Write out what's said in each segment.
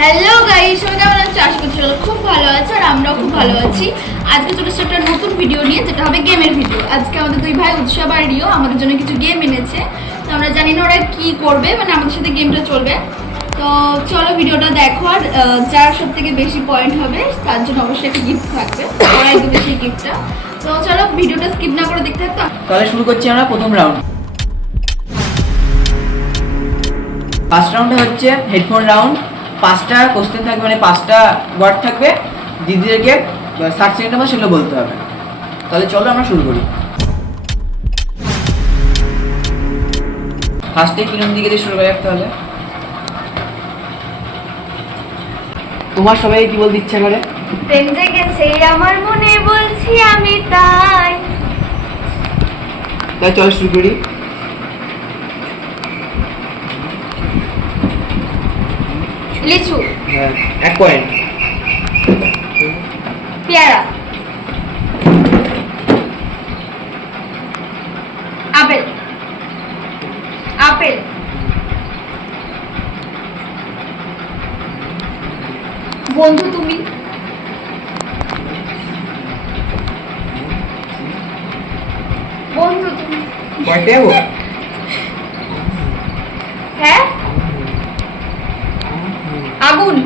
Hello guys সবাই কেমন আছো? আশা করছি খুব ভালো আছে আর আমরাও খুব ভালো আছি। আজকে চলে এসেছি একটা নতুন ভিডিও নিয়ে, যেটা হবে গেমের ভিডিও আজকে আমাদের দুই ভাই উৎসব আর রিও আমাদের জন্য কিছু গেম এনেছে। তো আমরা জানি না ওরা কি করবে মানে আমাদের সাথে গেমটা চলবে। তো চলো ভিডিওটা দেখো আর যার সব থেকে বেশি পয়েন্ট হবে, তার জন্য অবশ্যই একটা গিফট থাকবে। ওরাই দেবে সেই গিফটটা তো চলো ভিডিওটা স্কিপ না করে দেখতে থাকতো তাহলে শুরু করছি আমরা প্রথম রাউন্ড ফার্স্ট রাউন্ডে হচ্ছে হেডফোন রাউন্ড পাঁচটা কোশ্চেন থাকবে মানে পাঁচটা ওয়ার্ড থাকবে দিদিদেরকে ষাট সেকেন্ডের মধ্যে সেগুলো বলতে হবে। তাহলে চলো আমরা শুরু করি। ফার্স্টে কিরম দিকে দিয়ে শুরু করে রাখতে হলে তোমার সবাই কি বলতে ইচ্ছা করে? প্রেম জেগেছে আমার মনে বলছি আমি তাই। তাই চলো শুরু করি। লিচু। হ্যাঁ এক পয়েন্ট। পেয়ারা। আপেল। আপেল। বন্ধু তুমি? বন্ধু তুমি? হ্যাঁ? আগুন।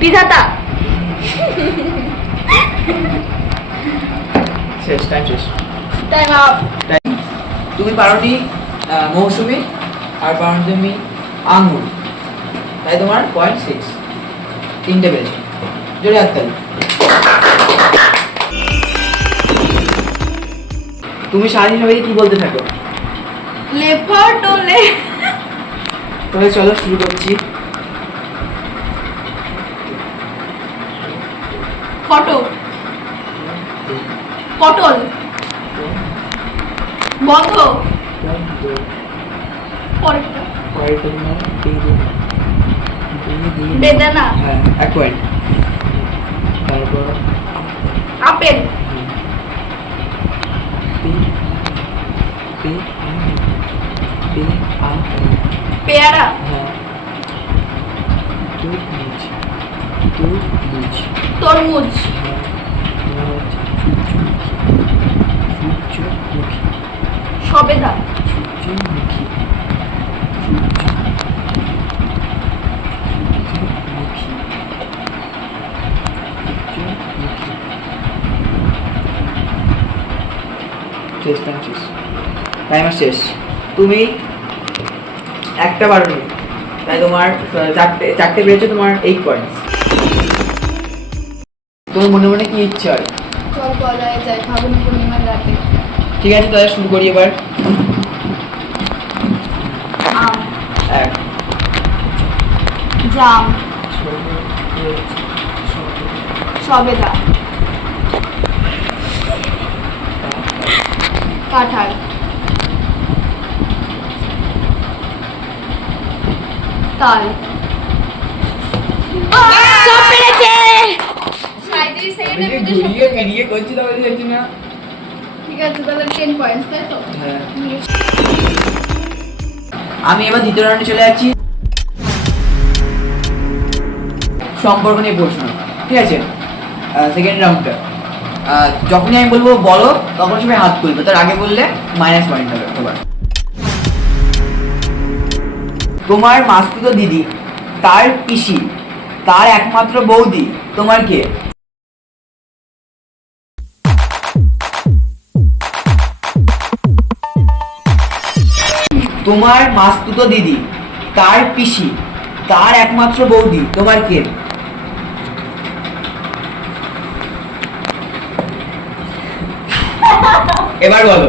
বিধাতা। শেষ টাইম শেষ। টাইম আপ তুমি পারোনি মৌসুমি আর পারো তুমি আঙুর। তাই তোমার পয়েন্ট সিক্স তিনটে পেয়েছ জোরে হাততালি তুমি সারাদিন সবাইকে কি বলতে থাকো? লেফার টোলে তাহলে চলো শুরু করছি। ফটো। পটল। বন্ধ। বেদানা। হ্যাঁ এক পয়েন্ট তারপর আপেল পেয়ারা হ্যাঁ তরমুজ সবেদা শেষ টাইম শেষ টাইমার শেষ। তুমি একটা বারো তাই তোমার চারটে চারটে পেয়েছ তোমার এইট পয়েন্টস তোমার মনে মনে কি ইচ্ছে হয়? ঠিক আছে তাহলে শুরু করি এবার। এক। জাম। সবেদা। কাঁঠাল। তাল সব পেরেছে! সাঁইত্রিশ সেকেন্ডের মধ্যে সব ঘুরিয়ে ফিরিয়ে করছি তবে দেখছি না। ঠিক আছে তাহলে টেন পয়েন্টস তাই তো? হ্যাঁ। আমি এবার দ্বিতীয় রাউন্ডে চলে যাচ্ছি। সম্পর্ক নিয়ে প্রশ্ন। ঠিক আছে? সেকেন্ড রাউন্ডটা যখনই আমি বলব বলো তখন সবাই হাত তুলবে। তার আগে বললে মাইনাস পয়েন্ট হবে তোমার তোমার মাস্তুতো দিদি, তার পিসি, তার একমাত্র বৌদি, তোমার কে? তোমার মাস্তুতো দিদি, তার পিসি, তার একমাত্র বৌদি, তোমার কে? এবার বলো।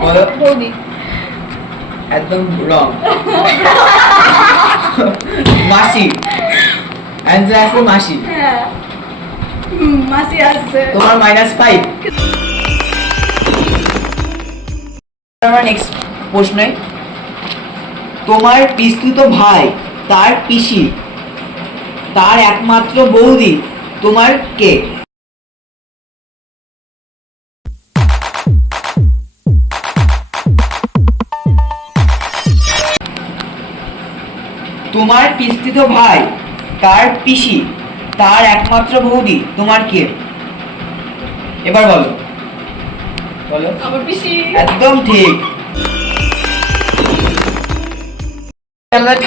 বলো। বৌদি। একদম রং মাসি। অ্যান্সার আসবে মাসি। হ্যাঁ। মাসি আসছে তোমার মাইনাস ফাইভ আমার নেক্সট প্রশ্নে তোমার পিস্তুত ভাই তার পিসি তার একমাত্র বৌদি তোমার কে? তোমার পিস্তিত ভাই তার পিসি তার একমাত্র বৌদি তোমার কে? এবার বলো। বলো। আমার পিসি। একদম ঠিক।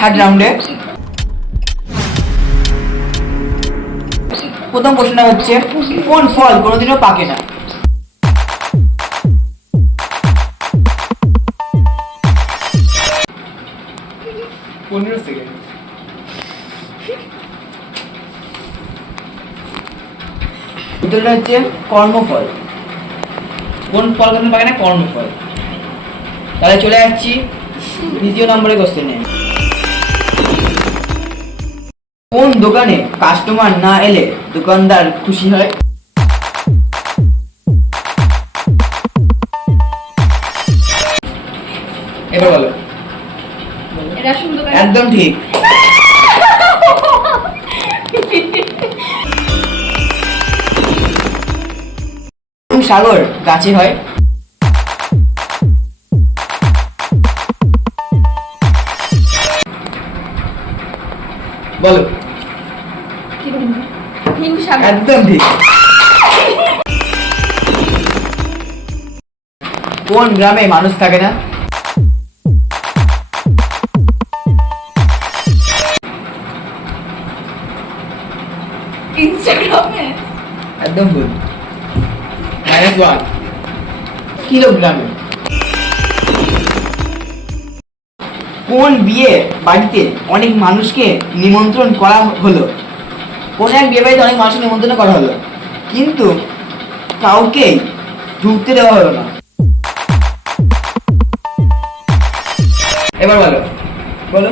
থার্ড রাউন্ডে। প্রথম প্রশ্নটা হচ্ছে কোন ফল কোনোদিনও পাকে না? উত্তরটা হচ্ছে কর্মফল কোন ফল কোন পাকে না? কর্মফল তাহলে চলে যাচ্ছি দ্বিতীয় নম্বরে কোশ্চেনে কোন দোকানে কাস্টমার না এলে দোকানদার খুশি হয়? এবার বলো। একদম ঠিক। সাগর গাছে হয়। বলো। একদম ঠিক। কোন গ্রামে মানুষ থাকে না? ইনস্টাগ্রামে? একদম ভুল। কিলোগ্রামে কোন বিয়ে বাড়িতে অনেক মানুষকে নিমন্ত্রণ করা হলো? কোন এক বিয়ে বাড়িতে অনেক মানুষকে নিমন্ত্রণ করা হলো? কিন্তু কাউকে ঢুকতে দেওয়া হলো না। এবার বলো। বলো।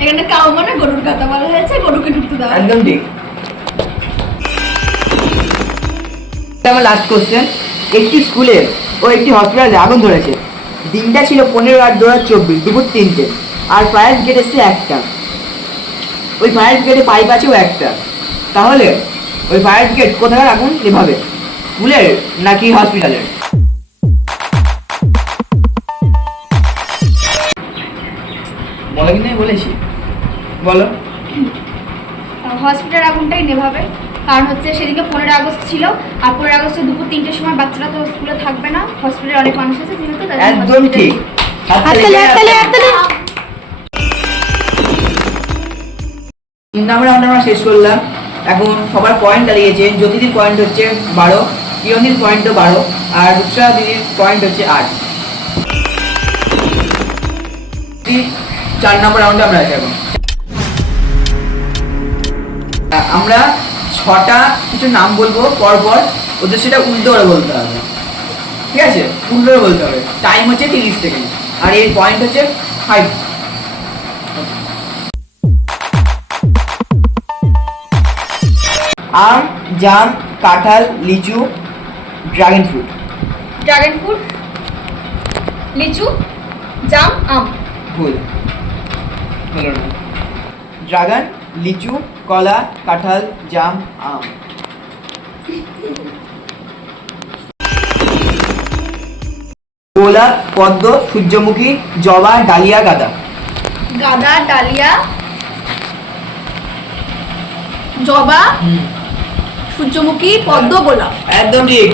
এখানে কাউ মানে গরুর কথা বলা হয়েছে গরুকে ঢুকতে দেওয়া একদম ঠিক। আমার লাস্ট কোশ্চেন একটি স্কুলে ও একটি হসপিটালে আগুন ধরেছে। দিনটা ছিল পনেরো আট দু হাজার চব্বিশ দুপুর তিনটে। আর ফায়ার ব্রিগেড এসছে একটা। ওই ফায়ার ব্রিগেডে পাইপ আছেও একটা। তাহলে ওই ফায়ার ব্রিগেড কোথাকার আগুন নেভাবে স্কুলের নাকি হসপিটালের বলো কি বলেছি। বলো। হসপিটাল আগুনটাই নেভাবে। কারণ হচ্ছে সেদিকে পনেরো আগস্ট ছিল আর পনেরো আগস্টে দুপুর তিনটের সময় বাচ্চারা তো স্কুলে থাকবে না হসপিটালে অনেক মানুষ আছে যেহেতু একদম ঠিক। রাউন্ড আমরা শেষ করলাম। এখন সবার পয়েন্ট দাঁড়িয়েছে। জ্যোতিদির পয়েন্ট হচ্ছে বারো পয়েন্টও বারো আর রূপসা দিদির পয়েন্ট হচ্ছে আট। চার নম্বর রাউন্ডে আমরা আছি এখন। আমরা ছটা কিছু নাম বলব পর পর ওদের সেটা উল্টো করে বলতে হবে। ঠিক আছে? উল্টো করে বলতে হবে। টাইম হচ্ছে তিরিশ সেকেন্ড। আর এর পয়েন্ট হচ্ছে ফাইভ আম জাম কাঁঠাল লিচু ড্রাগন ফ্রুট ড্রাগন ফ্রুট লিচু জাম আম। ভুল। ড্রাগন লিচু কলা কাঁঠাল জাম আম। গোলাপ পদ্ম সূর্যমুখী জবা ডালিয়া গাঁদা। গাঁদা ডালিয়া জবা সূর্যমুখী পদ্ম গোলাপ একদম ঠিক।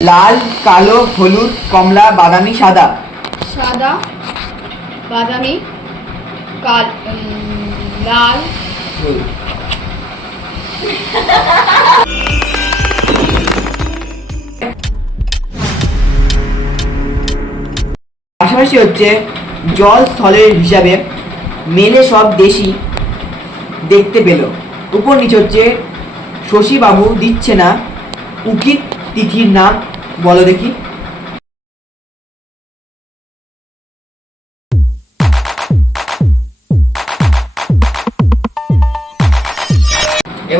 লাল কালো হলুদ কমলা বাদামি সাদা। সাদা। বাদামি কাল লাল। পাশাপাশি হচ্ছে জল স্থলের হিসাবে মেলে সব দেশই দেখতে পেল। উপর নিচে হচ্ছে শশীবাবু দিচ্ছে না। উকিত তিথির নাম বলো দেখি।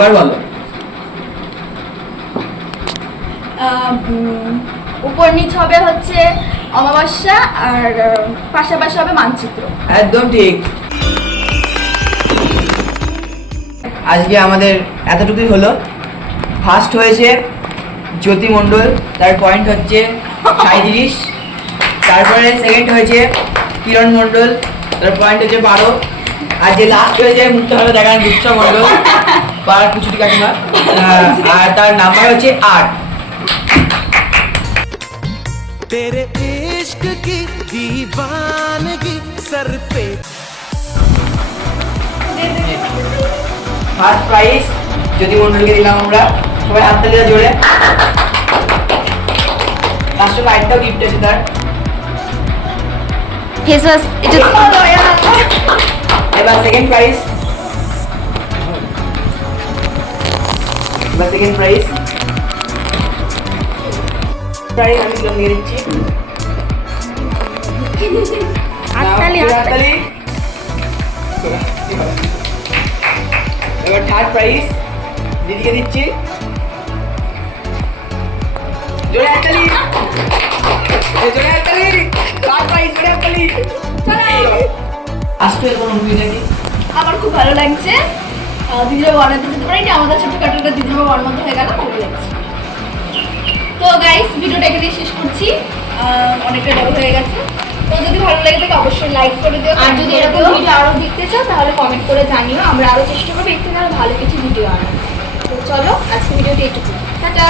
এবার বলো। উপর নিচ হবে হচ্ছে অমাবস্যা আর পাশাপাশি হবে মানচিত্র। একদম ঠিক। আজকে আমাদের এতটুকুই হলো। ফার্স্ট হয়েছে জ্যোতি মণ্ডল তার পয়েন্ট হচ্ছে সাঁত্রিশ তারপরে সেকেন্ড হয়েছে কিরণ মণ্ডল তার পয়েন্ট হচ্ছে বারো। আর যে লাস্ট হয়েছে মুখটা ভালো দেখান গুচ্ছ মণ্ডল পাড়ার কুচুটি কাকিমা আহ, আর তার নাম্বার হচ্ছে আট तेरे इश्क की दीवानगी सर पे ফার্স্ট প্রাইজ যদি মণ্ডলকে দিলাম আমরা সবাই হাত তালি দাও জোরে তার সঙ্গে আরেকটাও গিফট আছে তার ফেস ওয়াশ এটা এবার সেকেন্ড প্রাইজ এবার সেকেন্ড প্রাইজ প্রাইজ আমি কিরম দিয়ে দিচ্ছি হাততালি, নাও, হাততালি। এবার থার্ড প্রাইজ দিদিকে দিচ্ছি জোরে হাততালি এ, জোরে হাততালি থার্ড প্রাইজ মুভি নাকি আমার খুব ভালো লাগছে। বানাতে যেতে আমাদের ছোট্ট কাটুটা দিদিরা বানাতে হয়ে গেল ভালো লাগছে তো গাইস ভিডিওটা এখানে শেষ করছি। আহ, অনেকটা বড় হয়ে গেছে। তো যদি ভালো লাগে তাহলে অবশ্যই লাইক করে দিও। আর যদি এরকম ভিডিও আরও দেখতে চাও তাহলে কমেন্ট করে জানিও। আমরা আরও চেষ্টা করব একটু ভালো কিছু ভিডিও আনার। তো চলো আজকে ভিডিওটি এইটুকু টাটা।